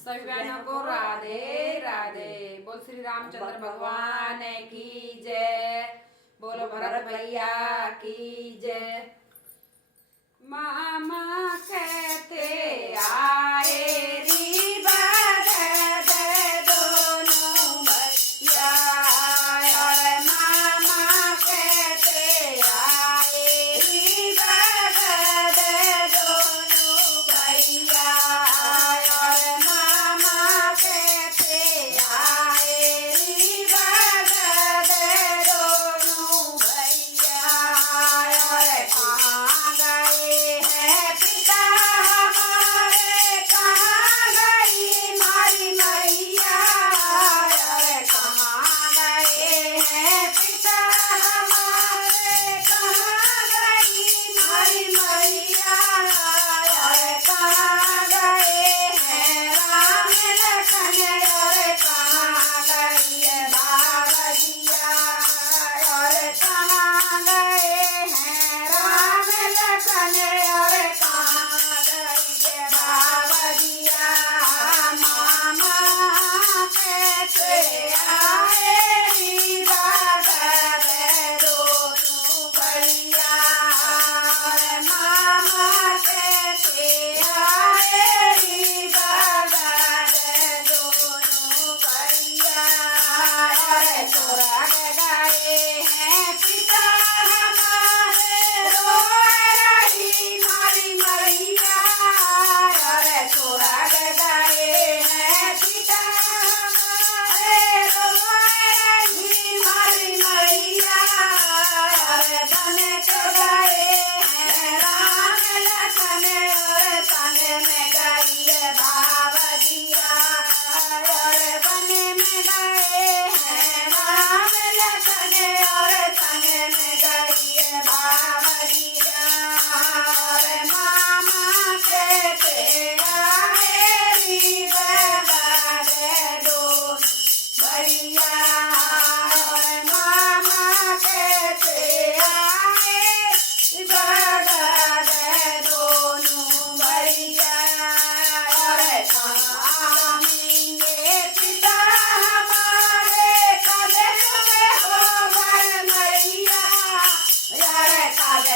सभी बहनों को राधे राधे। बोल श्री रामचंद्र भगवान की जय। बोलो भरत भैया की जय। मामा कहते आए री बगद दोनों भैया, और मामा कहते आए री बगद दोनों भैया, और मामा कहते आए री बगद दोनों भैया, और कहाँ गए हैं पिता हमारे, कहाँ गई मारी मैया, और कहाँ गए हैं पिता हमारे, कहाँ गई मारी मैया, और कहाँ गए हैं राम लखन, और कहाँ गई है बाबजिया, और कहाँ गए हैं राम लखन, और कहाँ गई है बाबजिया। मामा कहते आए री बगद दोनों भैया, और मामा कहते आए री बगद दोनों भैया, और स्वर्ग गए हैं पिता हमारे, रो रही मारी मैया, और स्वर्ग गए हैं पिता हमारे, रो रही मारी मैया, और बन के गए हैं राम लखन, और संग में गई है बाबजिया, और बन में गए हैं राम लखन, और संग में गई है बाबजिया, और मामा कहते आए री बगद दोनों भैया, और मामा कहते आए री बगद दोनों भैया, और कहाँ मिलेंगे पिता हमारे, कब तुम्हें हो भर मैया, और कब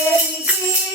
તેરી